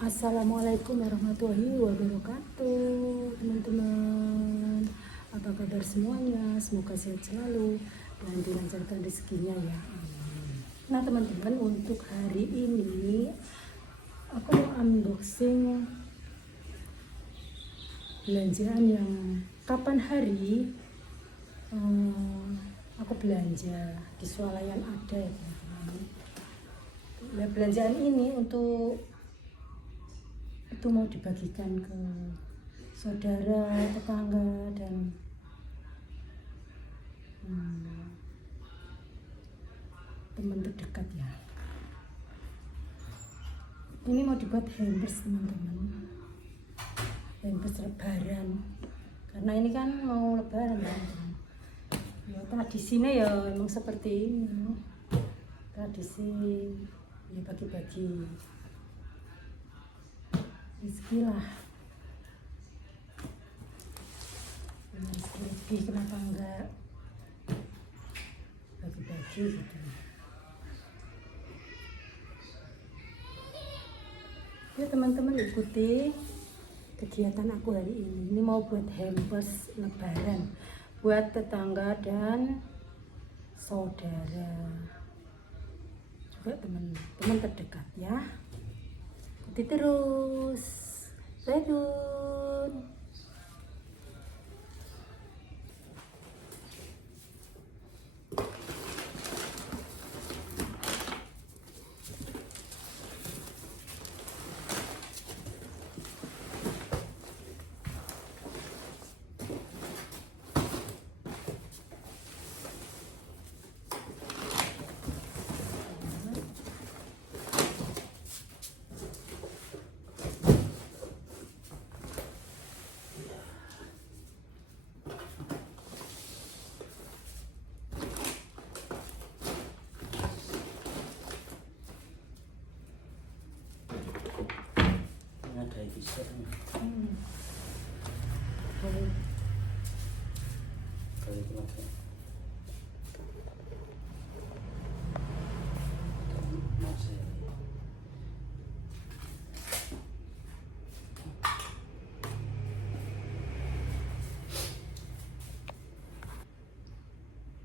Assalamualaikum warahmatullahi wabarakatuh, teman-teman. Apa kabar semuanya? Semoga sehat selalu dan dilancarkan rezekinya ya. Amin. Nah teman-teman, untuk hari ini aku mau unboxing belanjaan yang kapan hari aku belanja di swalayan ada ya teman-teman. Nah, belanjaan ini untuk itu mau dibagikan ke saudara, tetangga, dan teman terdekat ya. Ini mau dibuat hampers teman-teman, hampers lebaran, karena ini kan mau lebaran teman-teman. Ya tradisinya ya emang seperti ini, tradisi ya bagi-bagi rezeki lah. Rezeki lebih kenapa enggak bagi-bagi gitu. Ya teman-teman, ikuti kegiatan aku hari ini. Ini mau buat hampers lebaran buat tetangga dan saudara, juga teman-teman terdekat ya. Ikuti terus. Stay tune. Ada bisa kali itu lagi masih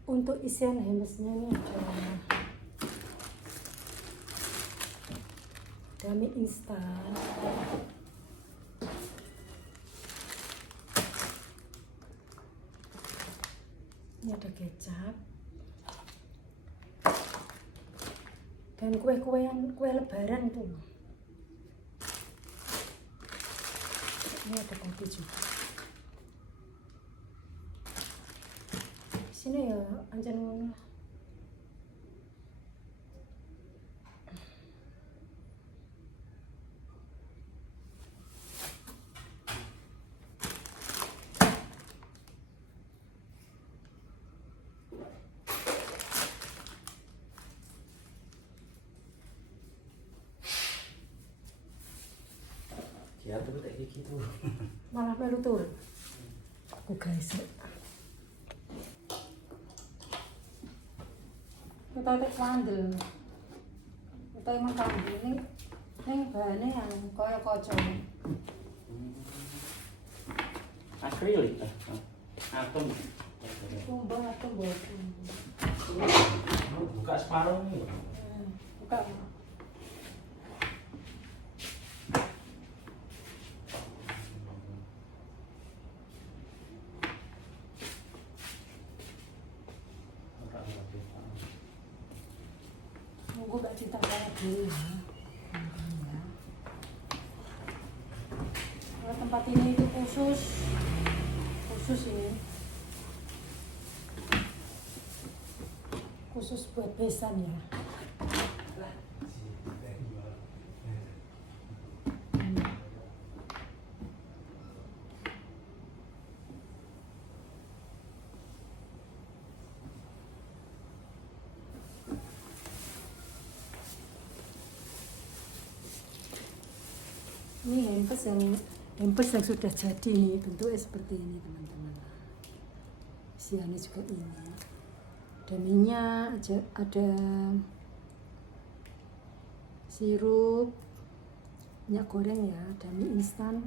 Untuk isian hampersnya ini ada mie instan, ini ada kecap, dan kue lebaran itu loh. Ini ada kopi juga. Di sini ya ancen ngono. ya tuh kayak gitu Malah melu turun. Aku guys. Kita tek sandel. Kita emang kambing ini bahannya yang kaya kaca. akrilik atom Tumbang atau boten. buka separuh nih Buka. Gue gak cinta kayak dulu ya. Kalau tempat ini itu khusus ini khusus buat besan ya. Ini hampers yang sudah jadi nih, bentuknya seperti ini teman-teman. Isiannya juga ini. Ada minyak, ada sirup, minyak goreng ya, ada mie instan,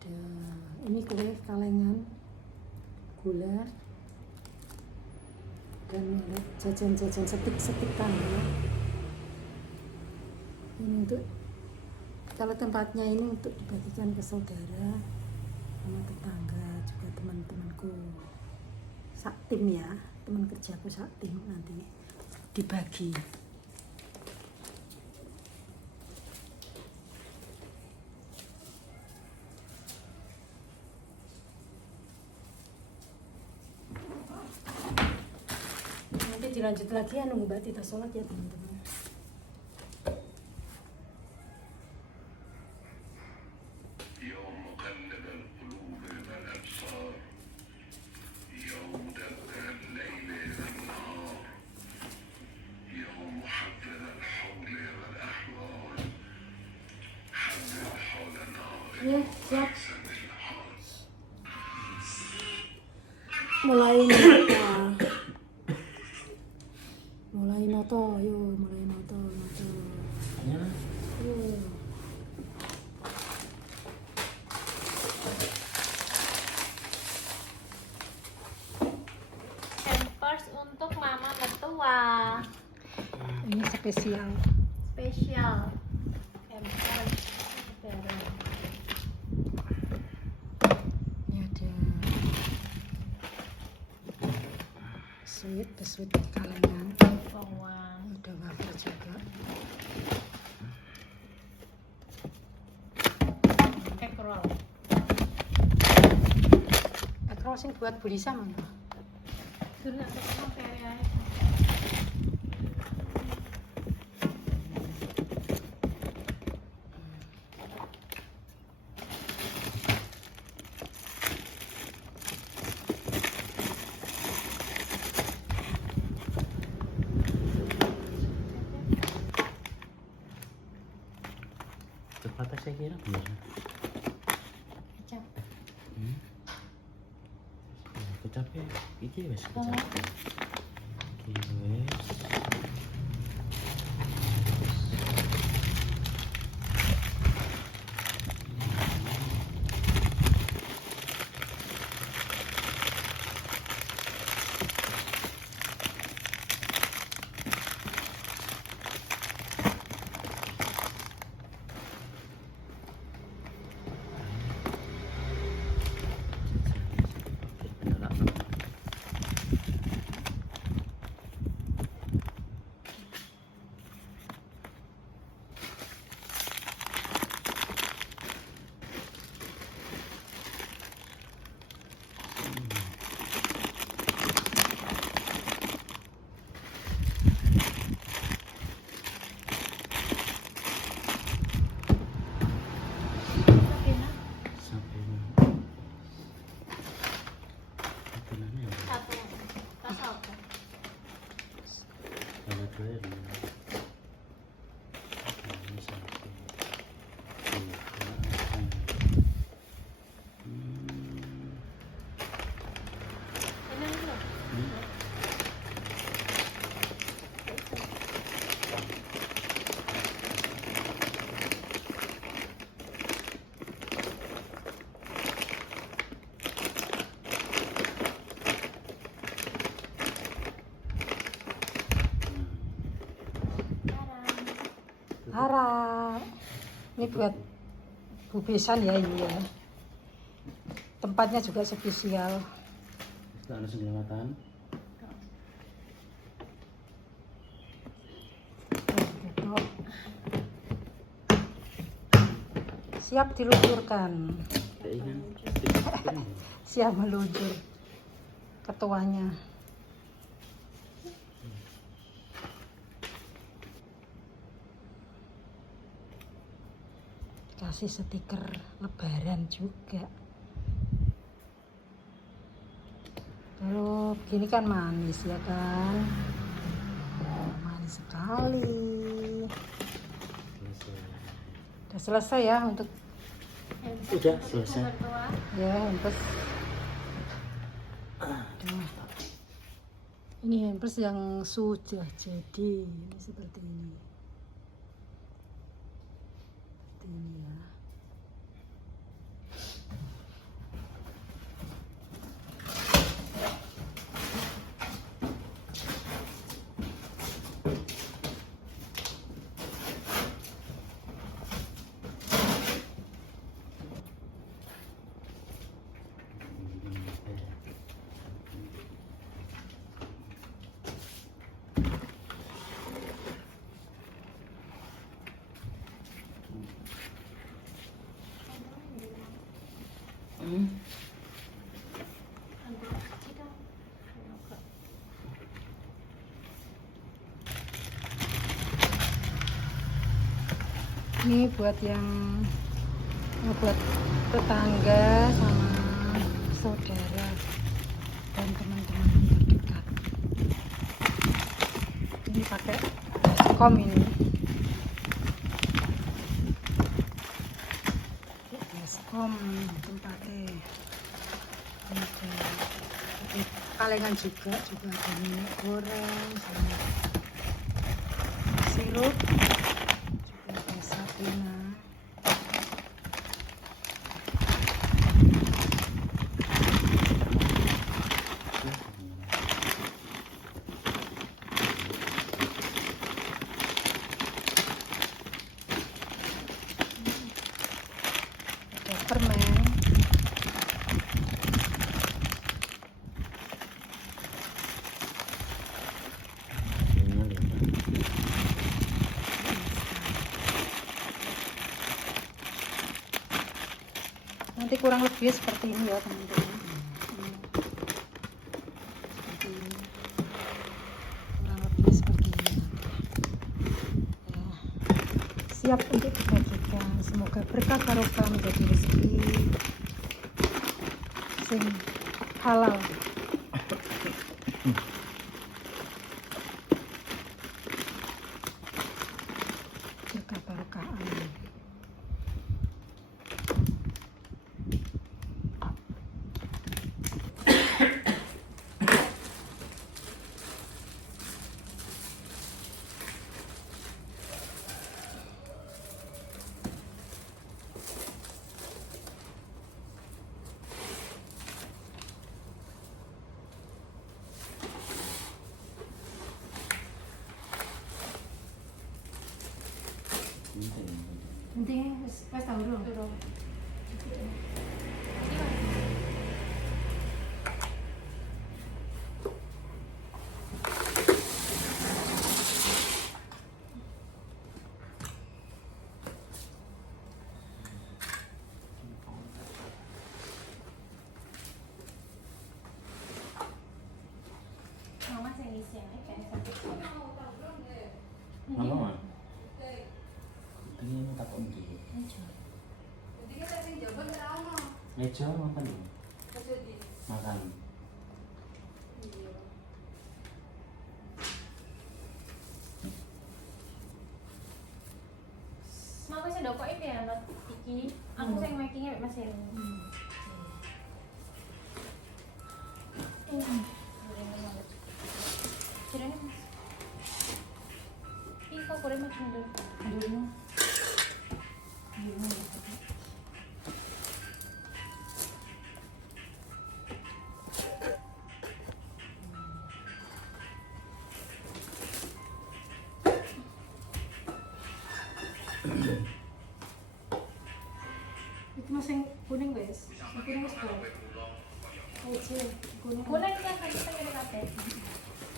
ada ini kue kalengan, gula, dan jajan-jajan setik-setikan ya. Ini untuk, kalau tempatnya ini untuk dibagikan ke saudara sama tetangga, juga teman-temanku saktim ya, teman kerjaku saktim, nanti dibagi. Nanti dilanjut lagi ya, nunggu Mbak Tita sholat ya teman-teman. Ya, siap. Mulai noto. Mulai noto, yuk, mulai noto. Ya. Yuk. Hampers untuk mama mertua. Ini spesial. Spesial. Hampers lebaran. Ini ada biskuit kalengan. Bawang. Ada wafer juga. Egg roll. Kalau sing buat Bu Lisa mana? Dulu nanti kamu pere aja. Cepat saya kira bener. Kecap. Kecapnya iki wes kecap. Iki wes. Satu. Tas apa? Ini dulu. Harap. Ini buat Bu Besan ya ini ya. Tempatnya juga spesial. Kita ada segelamatan. Siap diluncurkan. Iya. Siap meluncur. Ketuanya. Kasih stiker lebaran juga. Kalau begini kan manis ya kan. Oh, manis sekali. Udah selesai ya untuk Udah selesai. Mertua. ya hampers. Ini hampers yang sudah jadi ini seperti ini. seperti ini ya. Ini buat yang buat tetangga sama saudara dan teman-teman terdekat. Ini pakai kom ini. Kom tempatnya. Ini kalengan juga ada minyak goreng sama sirup. Sabina. Ada permen. Nanti kurang lebih seperti ini ya teman-teman. Seperti ini. Kurang lebih seperti ini. Ya. Siap untuk dibagikan. Semoga berkah barokah menjadi rezeki sing halal. Berkah barokah. Amin. Intinya wes tahu dulu. Mama saya ngisi ya, kayak Mama, ini tak untuk. Meja makan dulu. Makan. Mama saya dokoin ya, not iki. Aku saya makingnya Mas Heri. Kiranya Mas. Ih, kok kurang macam dulu. Itu masih kuning guys. Kuning wis kurang. Ayo, kuning. Kuning kan kita ada kate.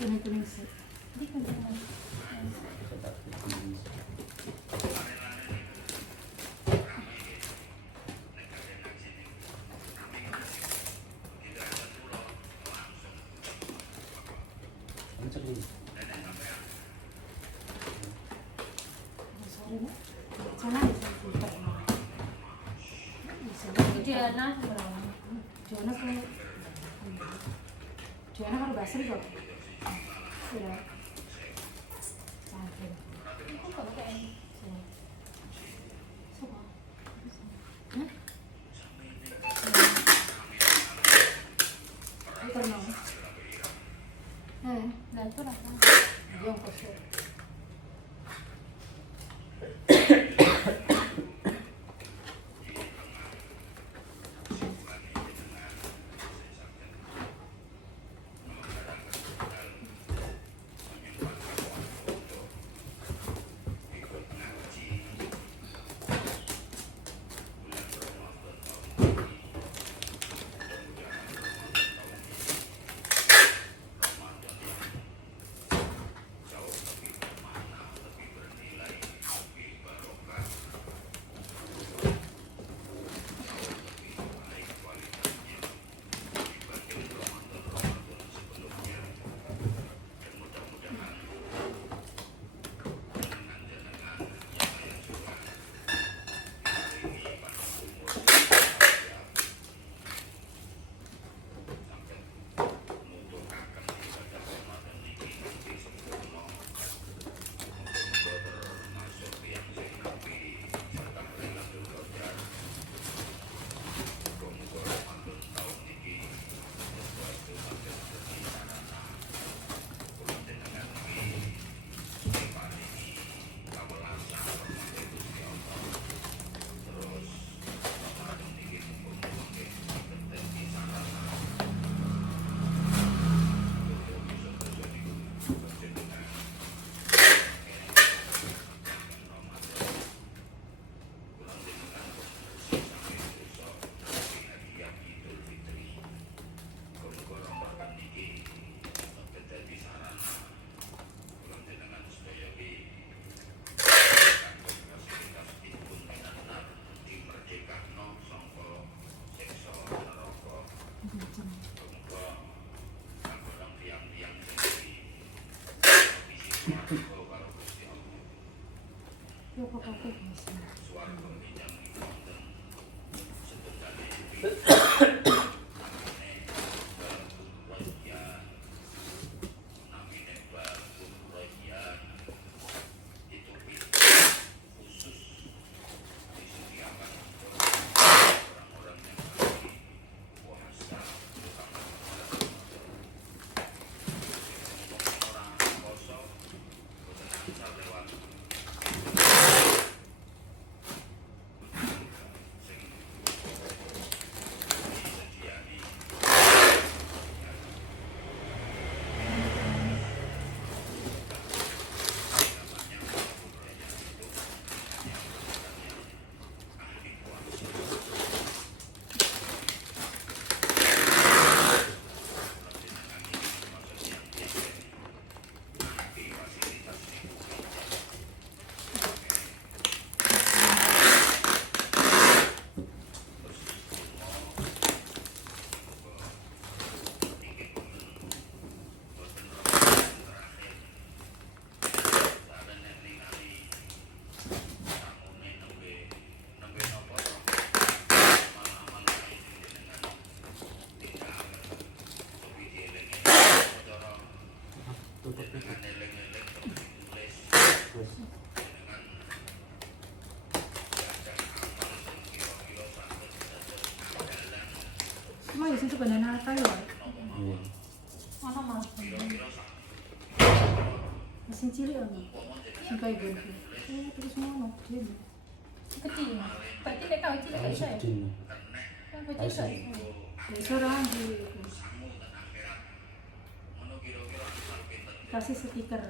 Kuning sih. Di kuning. Diana seberapa? Diana kalau basri kok. Iya. Cantik. Aku kok kayak Suka. Hah? Itu mau. dan itu rasa. Yang kosong. Yo kok aku bisa. Cuma di situ banana apa ya? Iya. Mana malah. Mesin cilik apa? Sing kayak gitu. Terus mau dia. Kecil. Berarti nek kau cilik iso ya. Sedih. Kan kecil iso. Bisa orang di kasih stiker.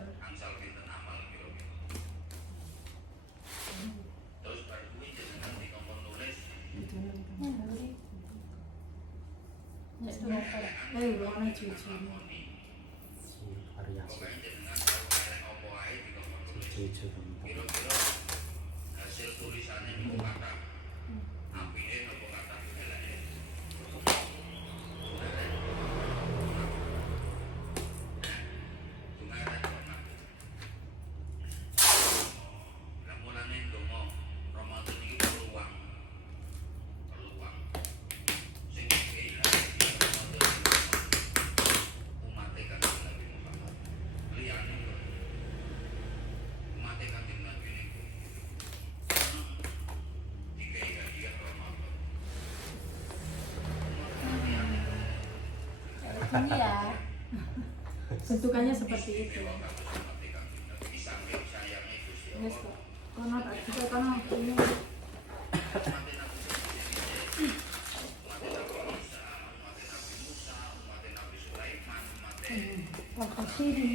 Nek turun kaya. Warna cuci. Si variasi. Jujur. Ini ya. Bentukannya seperti itu. Yes, Pak. Karena tak juga karena ini apa sih?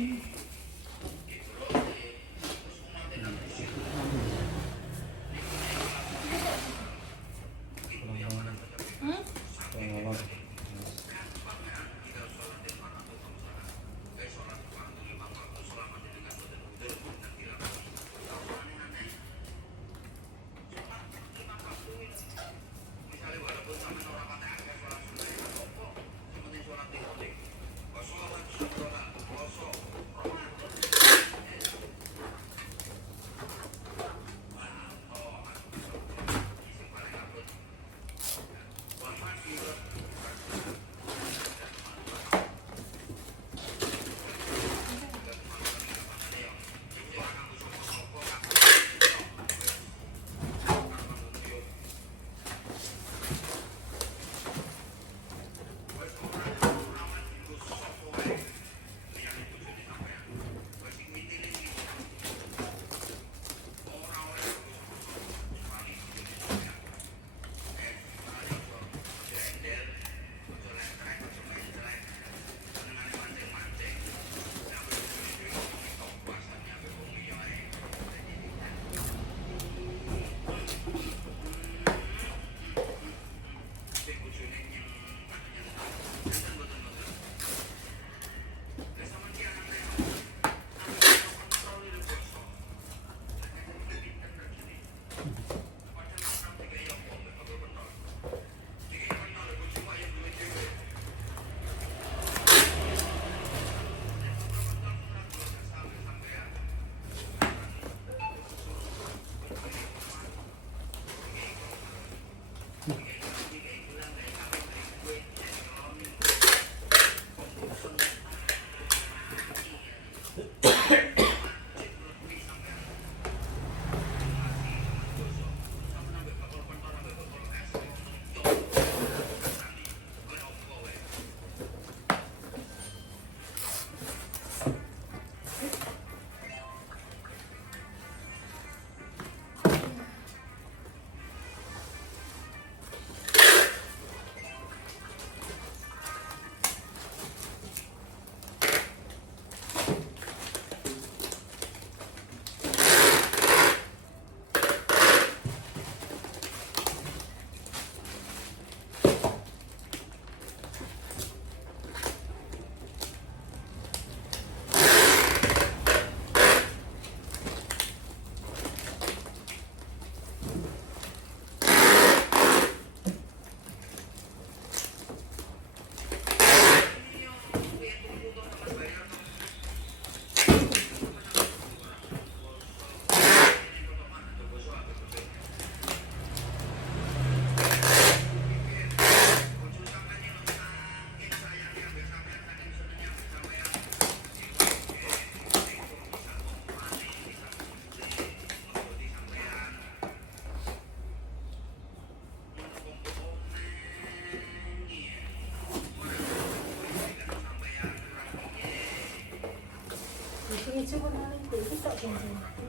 kita bensin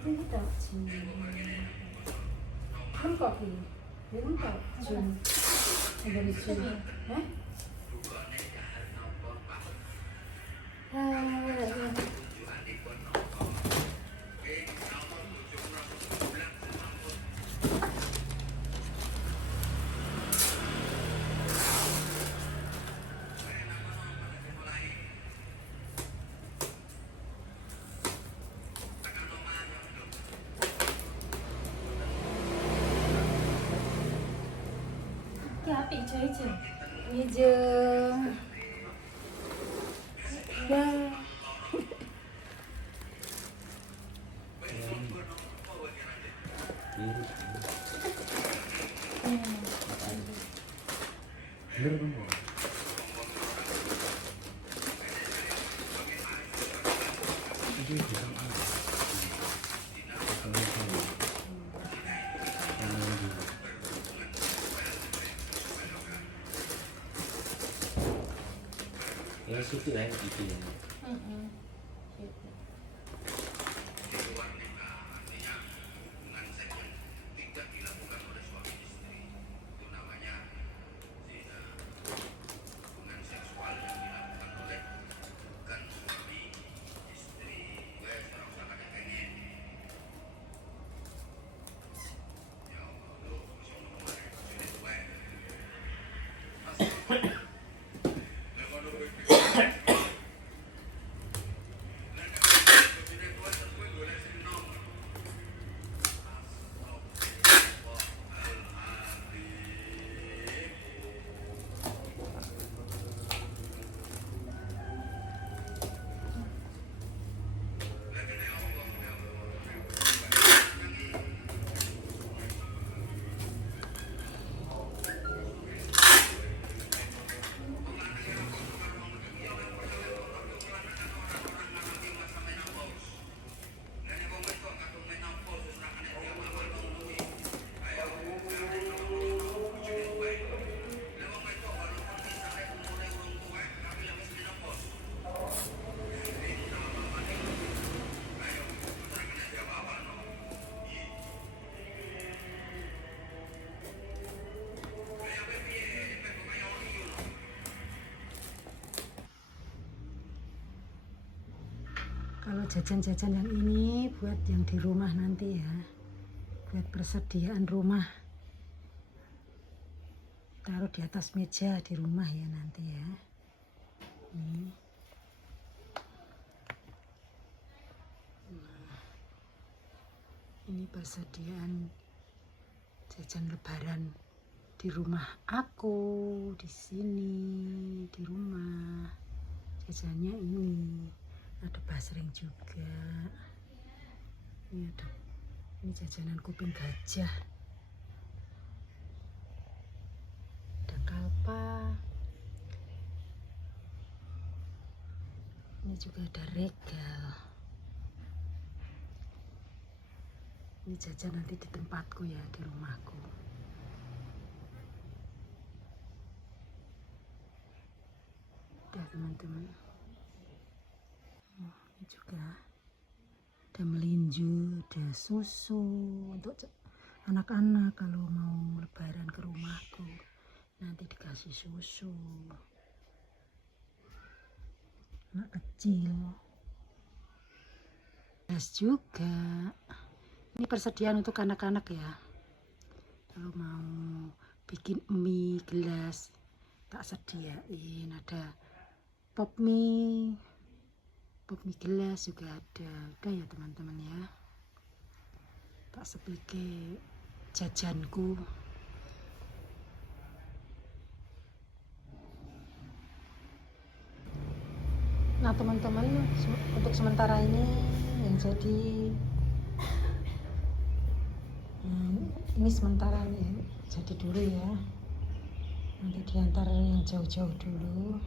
itu kita belum kopi belum kok jam dari jam Ki api hijau-hijau. hijau ya Biru. Hmm. Bener dong. Ini bisa apa? Ya situ ya gitu ya. Gitu. kalau jajan-jajan yang ini buat yang di rumah nanti ya, buat persediaan rumah, taruh di atas meja di rumah ya nanti ya. Ini persediaan jajan lebaran di rumah aku, di sini, di rumah. Jajannya ini ada basreng juga. Ini jajanan kuping gajah. Ada kalpa. Ini juga ada regal. Ini jajan nanti di tempatku ya, di rumahku. Ya teman-teman. Ini juga ada melinju, ada susu untuk anak-anak kalau mau lebaran ke rumahku. Nanti dikasih susu. Anak kecil. Gelas juga. Ini persediaan untuk anak-anak ya. Kalau mau bikin mie gelas tak sediain. Ada pop mie gelas juga ada. Udah ya teman-teman ya. Tak sepike jajanku. Nah teman-teman, untuk sementara ini yang jadi ini sementara nih, jadi dulu ya. Nanti diantar yang jauh-jauh dulu.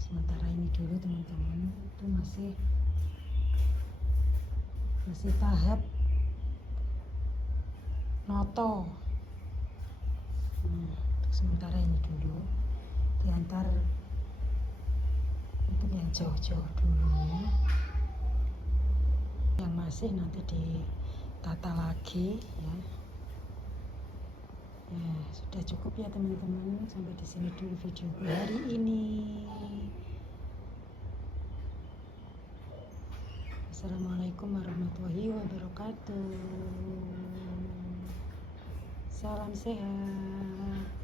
Sementara ini dulu teman-teman, itu masih masih tahap noto. Untuk sementara ini dulu diantar untuk yang jauh-jauh dulu ya. Yang masih nanti ditata lagi ya. Ya, sudah cukup ya teman-teman, sampai di sini dulu video hari ini. Assalamualaikum warahmatullahi wabarakatuh. Salam sehat.